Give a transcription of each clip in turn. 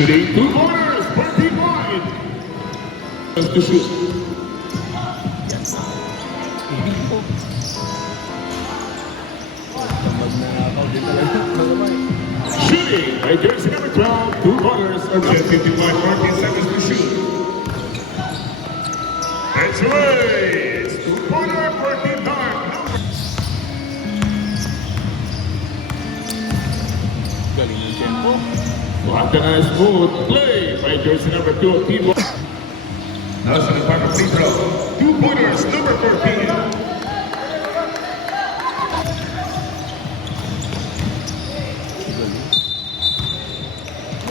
Shooting 2 pointers, 14 wide. Just to shoot. Shooting by jersey number 12, 2 pointers, or just 55, 14 seconds to shoot. That's right. It's 2-pointer, 14 time. Galing ng tempo. What a nice smooth play by jersey number 2, Team. Nelson and Parker free throw. 2 pointers, number 14.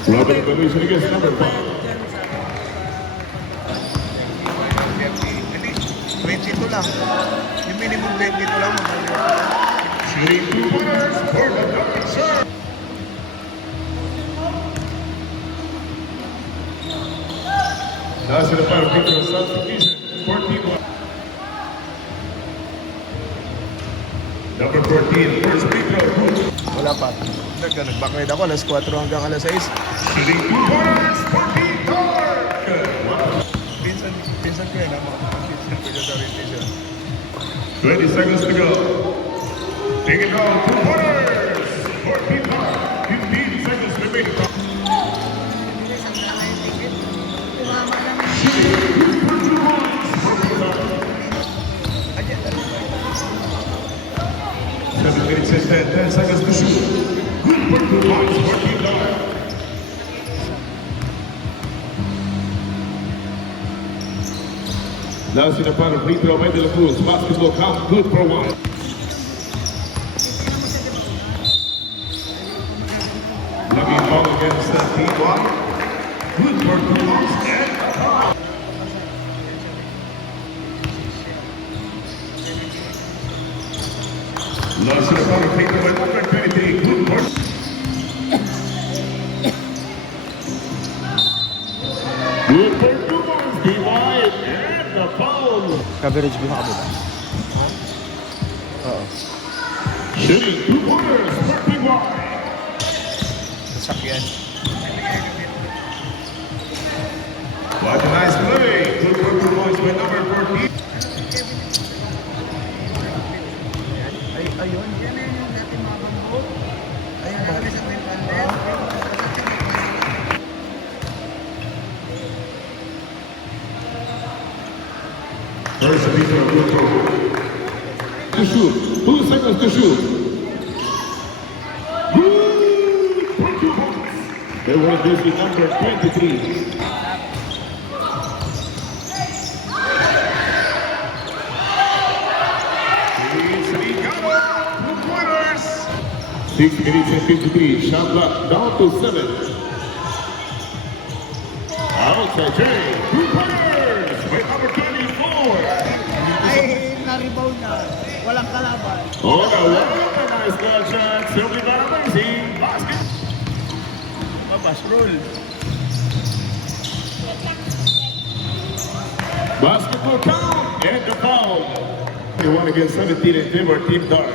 Robin Evolution against number 5. 22 lang. Yung minimum 22 lang. Shooting 2 pointers for the Duncan serve. Nelson and Parker free throw substitution. 14. Number 14, first free throw. Wala pa. Nag-backride ako. Alas 4 hanggang alas 6. Shooting 2 pointers, 14 Dark. Pinsan ko yan. Pinsan ko sa rotation. 20 seconds to go. Take it home, 2 pointers, 14 Dark. 15 seconds remaining. Shooting 2 points, 14 Dark. 7 minutes and 10 seconds to shoot. Good for 2 points, 14 Dark. Now see the final free throw by De La Cruz. Basketball count, good for 1. Lucky ball against the team one. Good for 2 points and now see the final free throw by number 23. Good for good for 2 points. Team wide and the foul. Coverage mo kabila. Oo. Shooting 2 pointers, 14 wide. Sasakyan. What a nice play. Good for 2 points by number 14. Ay, ayun. Yan na yung dati mga kambot. Ayun ba? Sa Quintanles. First free throw, good for 1. To shoot. 2 seconds to shoot. Good for 2 points. They were this with number 23. It's Rigano, 2 pointers. 6 minutes and 53. Shot clock down to 7. Outside Jay, 2 pointers with number 24. Ay, na-rebound na. Walang kalaban. Oh, the nice clutch shot. Simply not amazing. Basket. Mabas, roll. Basketball count and the foul. 21 against 17 in favor of Team Dark.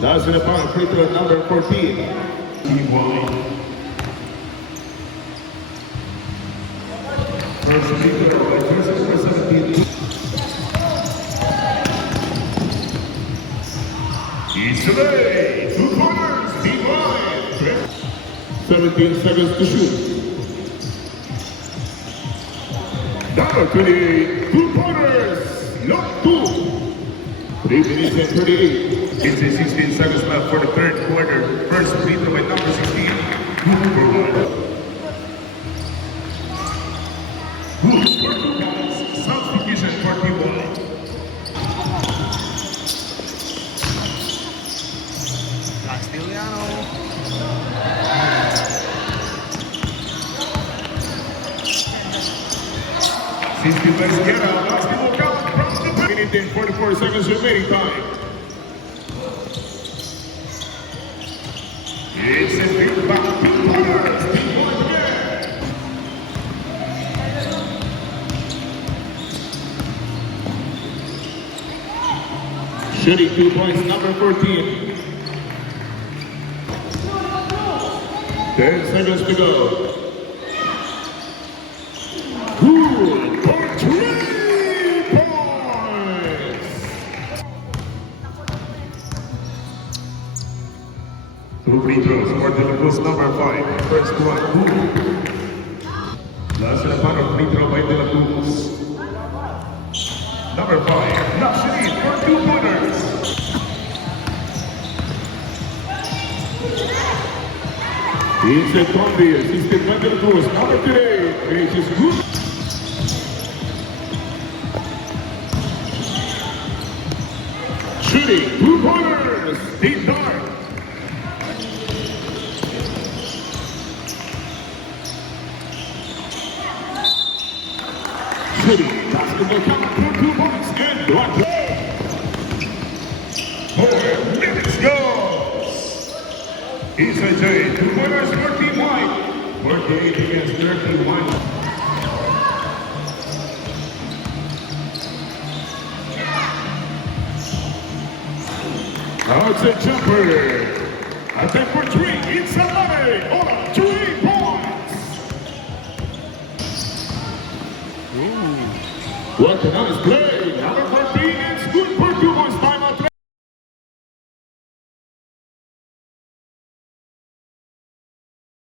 That's in the final free throw number 14. Team wide. First free throw by jersey number 17. East away. 2 pointers. Team wide. 17 seconds to shoot. Number 28, 2 pointers, look 2. 3 minutes and 38. It's a 16 seconds left for the third quarter. First free throw by number 16, good for 1. Good for 2 points, substitution for team 1. Castellano. 60 by Sierra, basketball count from the minute and 44 seconds remaining time. It's a big back, 2 pointers, team 1 again. Shooting 2 points, number 14. 20 10 seconds to go. Good for 3 points. Two free throws for the Cruz number 5. First one, good. Last na para free throw by De La Cruz. Number 5, knocks it in for 2-pointers. Vincent Conde, assisted by De La Cruz. Number 3, it is good. Shooting, 2-pointers, deep dark. Shooting, basketball count for 2 points and 1 play. 4 minutes goes. Isa J, 2-pointers for Team White. 48 against 31. Outside jumper. Attack for 3. It's a money on 3 points. What a nice play. Number